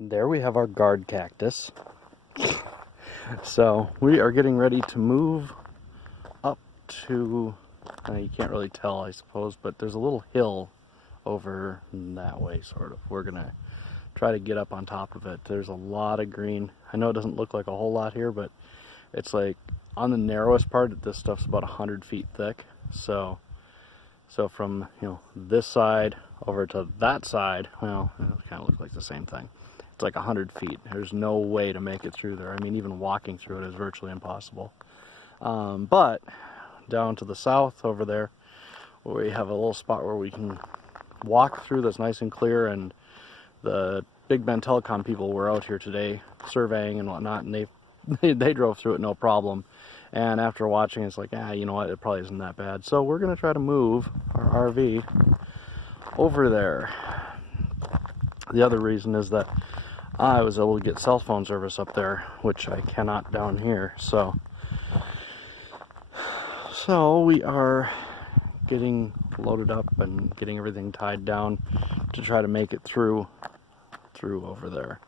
There we have our guard cactus. So we are getting ready to move up to, you can't really tell I suppose, but there's a little hill over that way sort of. We're gonna try to get up on top of it. There's a lot of green. I know it doesn't look like a whole lot here, but it's like on the narrowest part, this stuff's about 100 feet thick. So from, this side over to that side, well, it kind of looks like the same thing. It's like 100 feet. There's no way to make it through there. I mean, even walking through it is virtually impossible. But down to the south over there, we have a little spot where we can walk through that's nice and clear, and the Big Bend Telecom people were out here today surveying and whatnot, and they drove through it no problem. And after watching, it's like, you know what, it probably isn't that bad. So we're gonna try to move our RV over there. The other reason is that I was able to get cell phone service up there, which I cannot down here. So we are getting loaded up and getting everything tied down to try to make it through over there.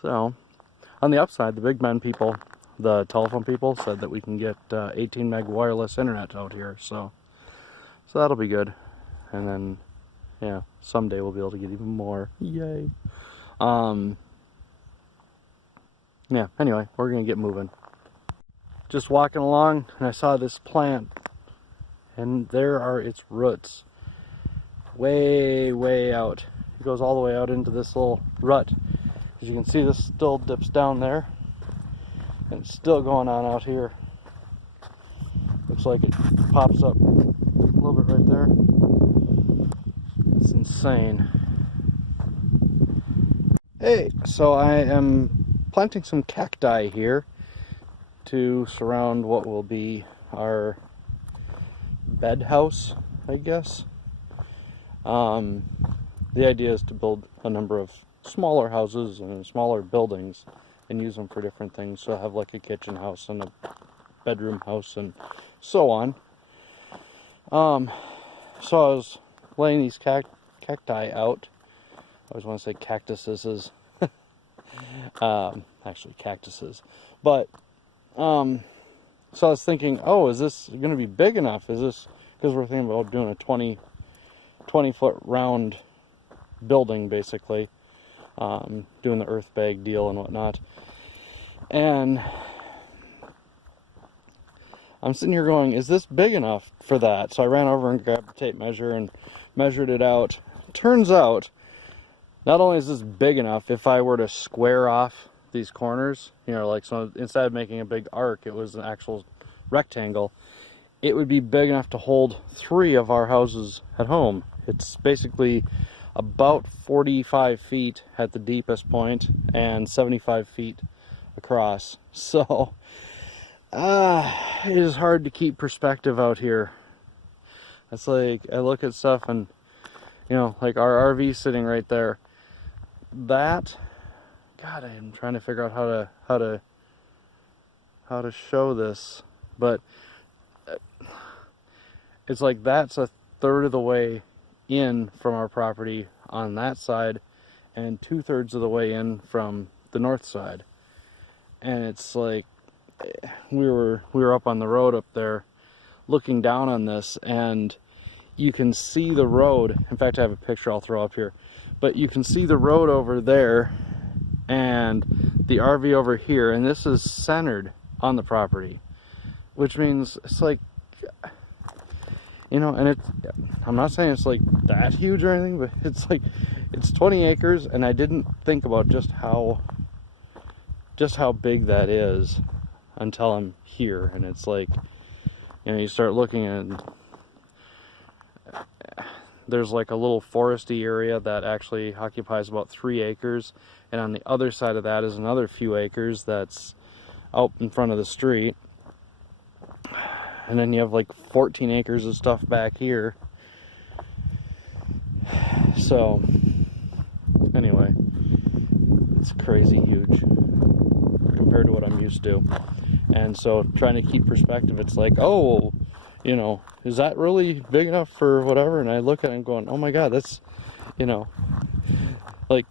So on the upside, the Big Bend people, the telephone people, said that we can get 18 meg wireless internet out here. So that'll be good. And then, yeah, someday we'll be able to get even more. Yay. Yeah, anyway, we're gonna get moving. Just walking along, and I saw this plant, and there are its roots. Way out. It goes all the way out into this little rut. As you can see, this still dips down there, and it's still going on out here. Looks like it pops up a little bit right there. It's insane. Hey, so I am planting some cacti here to surround what will be our bed house, I guess. The idea is to build a number of smaller houses and smaller buildings and use them for different things. So I have like a kitchen house and a bedroom house and so on. So I was laying these cacti out. I always want to say cactuses. Actually cactuses. But, so I was thinking, is this going to be big enough? Is this, because we're thinking about doing a 20 foot round building, basically. Doing the earth bag deal and whatnot. And I'm sitting here going, is this big enough for that? So I ran over and grabbed the tape measure and measured it out. Turns out, not only is this big enough, if I were to square off these corners, so instead of making a big arc, it was an actual rectangle, it would be big enough to hold 3 of our houses at home. It's basically about 45 feet at the deepest point and 75 feet across. So, it is hard to keep perspective out here. It's like, I look at stuff and, like our RV sitting right there. God, I'm trying to figure out how to show this, but it's like that's a third of the way in from our property on that side and 2/3 of the way in from the north side. And it's like we were up on the road up there looking down on this, and you can see the road. In fact, I have a picture I'll throw up here, but you can see the road over there and the RV over here, and this is centered on the property, which means it's like, and I'm not saying it's like that huge or anything, but it's like, it's 20 acres, and I didn't think about just how big that is until I'm here. And it's like, you start looking and there's like a little foresty area that actually occupies about 3 acres, and on the other side of that is another few acres that's out in front of the street. And then you have like 14 acres of stuff back here. So, anyway, it's crazy huge compared to what I'm used to. And so, trying to keep perspective, it's like, is that really big enough for whatever? And I look at it and going, oh my God, that's, like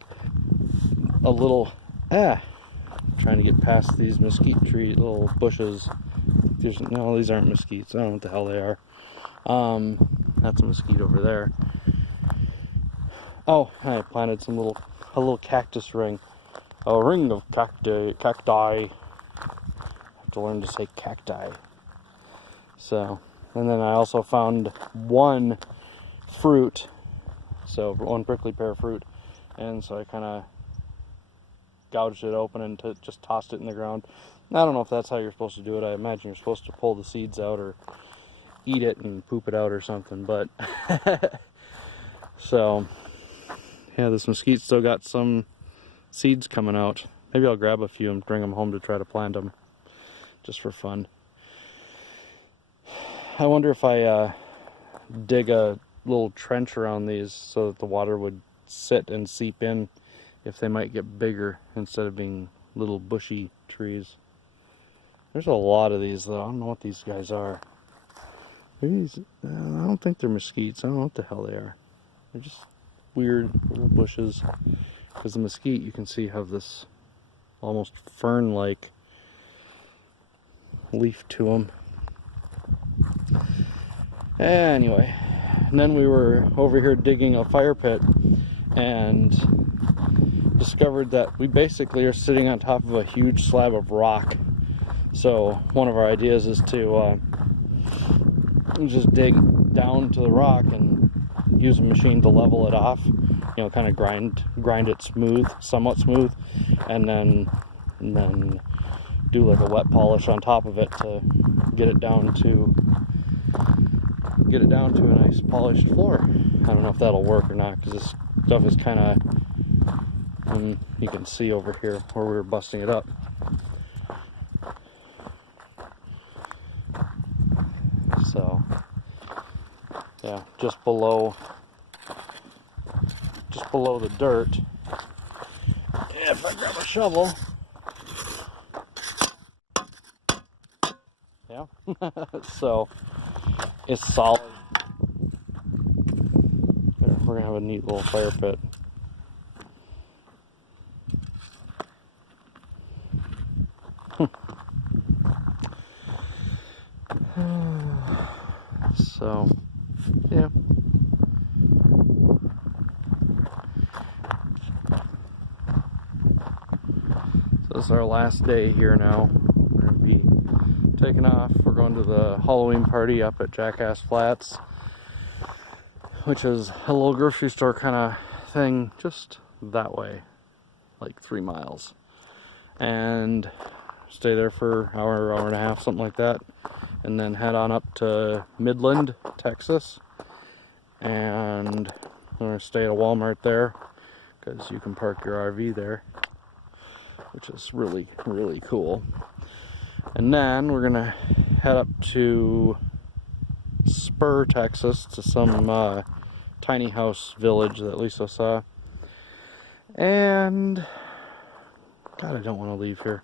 a little, trying to get past these mesquite tree little bushes. No, these aren't mesquites. I don't know what the hell they are. That's a mesquite over there. Oh, I planted a little cactus ring. A ring of cacti. I have to learn to say cacti. So, and then I also found one fruit. So, one prickly pear fruit. And so I kind of gouged it open and just tossed it in the ground. I don't know if that's how you're supposed to do it. I imagine you're supposed to pull the seeds out or eat it and poop it out or something, but so yeah, this mesquite still got some seeds coming out. Maybe I'll grab a few and bring them home to try to plant them just for fun. I wonder if I dig a little trench around these so that the water would sit and seep in, if they might get bigger instead of being little bushy trees. There's a lot of these though. I don't know what these guys are. These, I don't think they're mesquites. I don't know what the hell they are. They're just weird little bushes. Because the mesquite, you can see, have this almost fern-like leaf to them. Anyway, and then we were over here digging a fire pit and discovered that we basically are sitting on top of a huge slab of rock. So one of our ideas is to just dig down to the rock and use a machine to level it off, you know, kind of grind it smooth, somewhat smooth, and then do like a wet polish on top of it to get it down to a nice polished floor. I don't know if that'll work or not, because this stuff is kind of, you can see over here where we were busting it up. So yeah, just below the dirt. If I grab a shovel, yeah. So it's solid. There, we're gonna have a neat little fire pit. So, yeah. So this is our last day here now. We're going to be taking off. We're going to the Halloween party up at Jackass Flats, which is a little grocery store kind of thing just that way, like 3 miles. And stay there for an hour and a half, something like that. And then head on up to Midland, Texas, and we're going to stay at a Walmart there, because you can park your RV there, which is really, really cool. And then we're going to head up to Spur, Texas, to some tiny house village that Lisa saw. And, God, I don't want to leave here.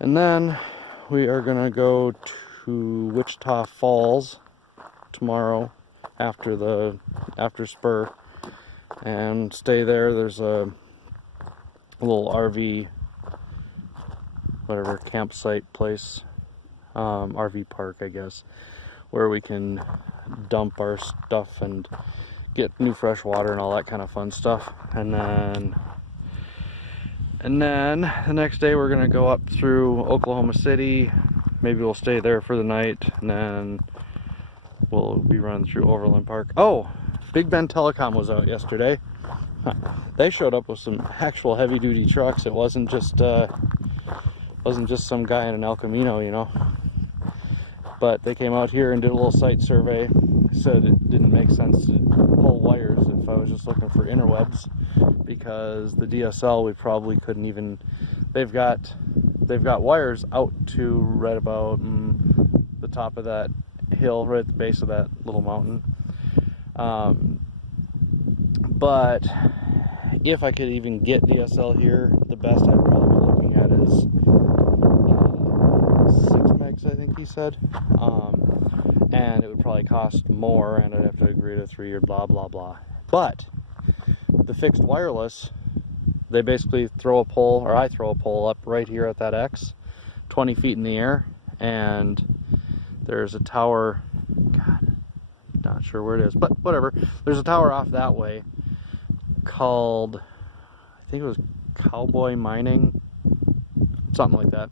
And then we are going to go to Wichita Falls tomorrow after Spur and stay there. There's a little RV, whatever, campsite place, RV park, I guess, where we can dump our stuff and get new fresh water and all that kind of fun stuff. And then the next day we're going to go up through Oklahoma City. Maybe we'll stay there for the night, and then we'll be running through Overland Park. Oh, Big Bend Telecom was out yesterday. They showed up with some actual heavy-duty trucks. It wasn't just some guy in an El Camino, you know. But they came out here and did a little site survey. Said it didn't make sense to pull wires if I was just looking for interwebs, because the DSL we probably couldn't even. They've got wires out to right about the top of that hill, right at the base of that little mountain. But if I could even get DSL here, the best I'd probably be looking at is 6 megs, I think he said. And it would probably cost more, and I'd have to agree to 3 year blah blah blah. But the fixed wireless they basically throw a pole, or I throw a pole up right here at that X, 20 feet in the air, and there's a tower, God, not sure where it is, but whatever. There's a tower off that way called, I think it was Cowboy Mining, something like that.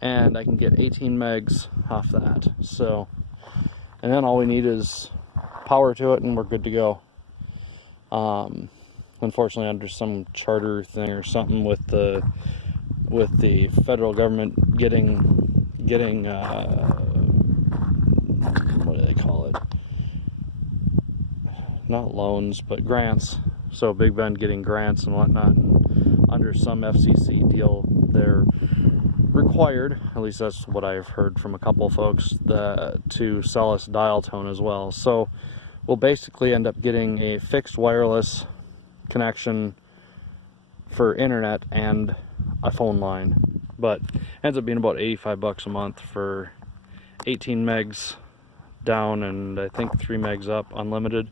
And I can get 18 megs off that. So, and then all we need is power to it and we're good to go. Unfortunately, under some charter thing or something with the federal government getting what do they call it? Not loans, but grants. So Big Bend getting grants and whatnot. And under some FCC deal, they're required, at least that's what I've heard from a couple of folks, to sell us dial tone as well. So we'll basically end up getting a fixed wireless connection for internet and a phone line, but ends up being about 85 bucks a month for 18 megs down and I think 3 megs up unlimited.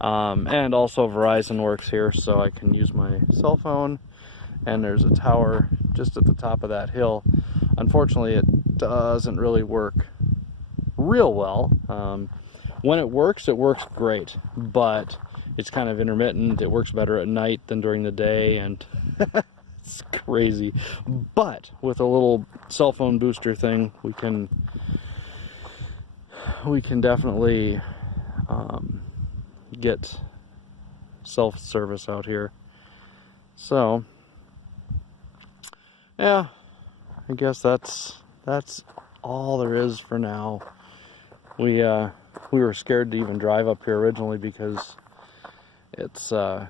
And also Verizon works here, so I can use my cell phone, and there's a tower just at the top of that hill. Unfortunately, it doesn't really work real well. When it works great, but it's kind of intermittent. It works better at night than during the day, and it's crazy. But with a little cell phone booster thing, we can definitely get self-service out here. So yeah, I guess that's all there is for now. We were scared to even drive up here originally because it's yeah,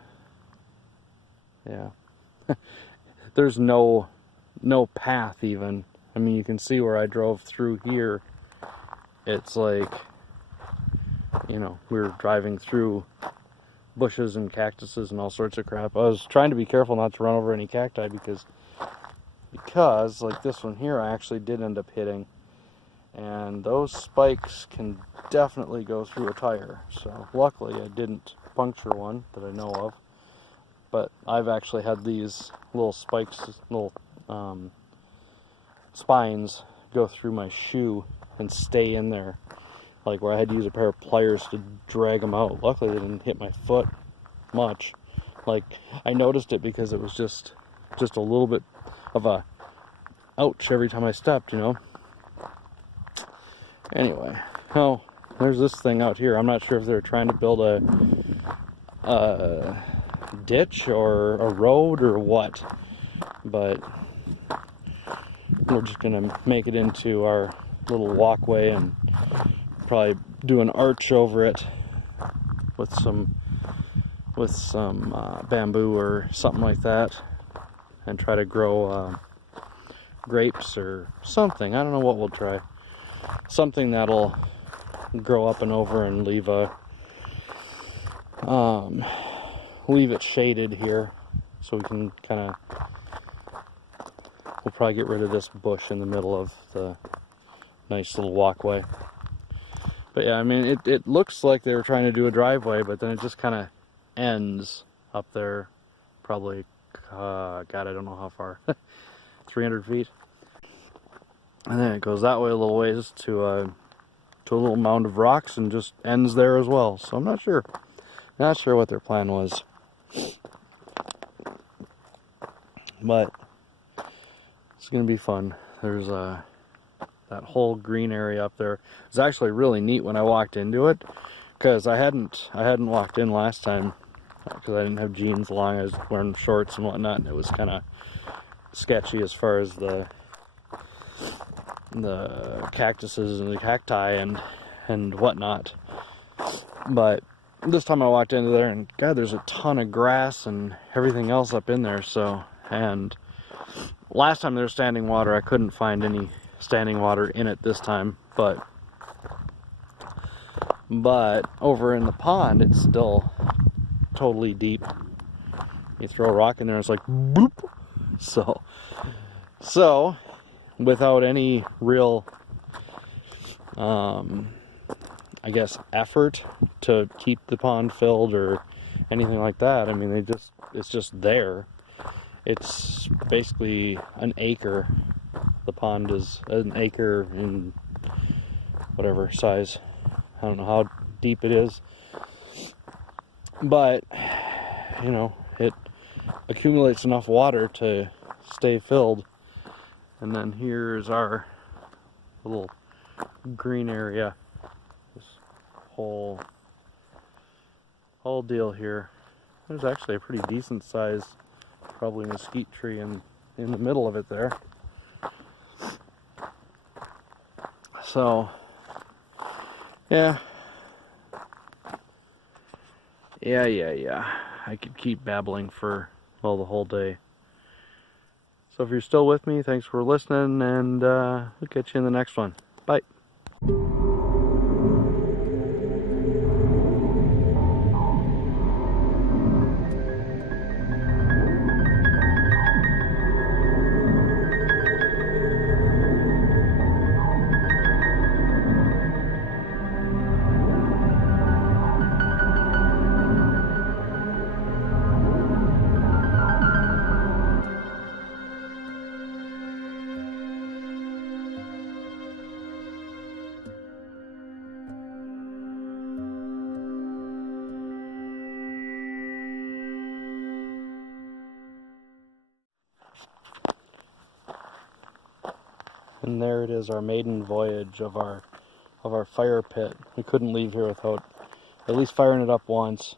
there's no path even. I mean, you can see where I drove through here. It's like, you know, we were driving through bushes and cactuses and all sorts of crap. I was trying to be careful not to run over any cacti because like this one here I actually did end up hitting, and those spikes can definitely go through a tire. So luckily I didn't puncture one that I know of, but I've actually had these little spikes, little spines go through my shoe and stay in there, like where I had to use a pair of pliers to drag them out. Luckily they didn't hit my foot much. Like, I noticed it because it was just a little bit of a ouch every time I stepped, you know. Anyway, oh, there's this thing out here. I'm not sure if they're trying to build a ditch or a road or what, but we're just gonna make it into our little walkway and probably do an arch over it with some bamboo or something like that, and try to grow grapes or something. I don't know what we'll try. Something that'll grow up and over and leave it shaded here, so we can kind of, we'll probably get rid of this bush in the middle of the nice little walkway. But yeah, I mean, it looks like they were trying to do a driveway, but then it just kind of ends up there, probably, God, I don't know how far, 300 feet. And then it goes that way a little ways to a little mound of rocks and just ends there as well. So I'm not sure what their plan was. But it's gonna be fun. There's that whole green area up there. It's actually really neat when I walked into it, because I hadn't walked in last time because I didn't have jeans along. I was wearing shorts and whatnot, and it was kind of sketchy as far as the cactuses and the cacti and whatnot. But this time I walked into there, and God, there's a ton of grass and everything else up in there. So, and last time there was standing water, I couldn't find any standing water in it this time, but over in the pond it's still totally deep. You throw a rock in there, it's like boop. So without any real I guess effort to keep the pond filled or anything like that, I mean, it's just there. It's basically an acre. The pond is an acre in whatever size. I don't know how deep it is, but you know, it accumulates enough water to stay filled. And then here's our little green area. This whole deal here. There's actually a pretty decent size, probably mesquite tree in the middle of it there. So yeah. I could keep babbling for, well, the whole day. So if you're still with me, thanks for listening, and we'll catch you in the next one. Bye. And there it is, our maiden voyage of our fire pit. We couldn't leave here without at least firing it up once.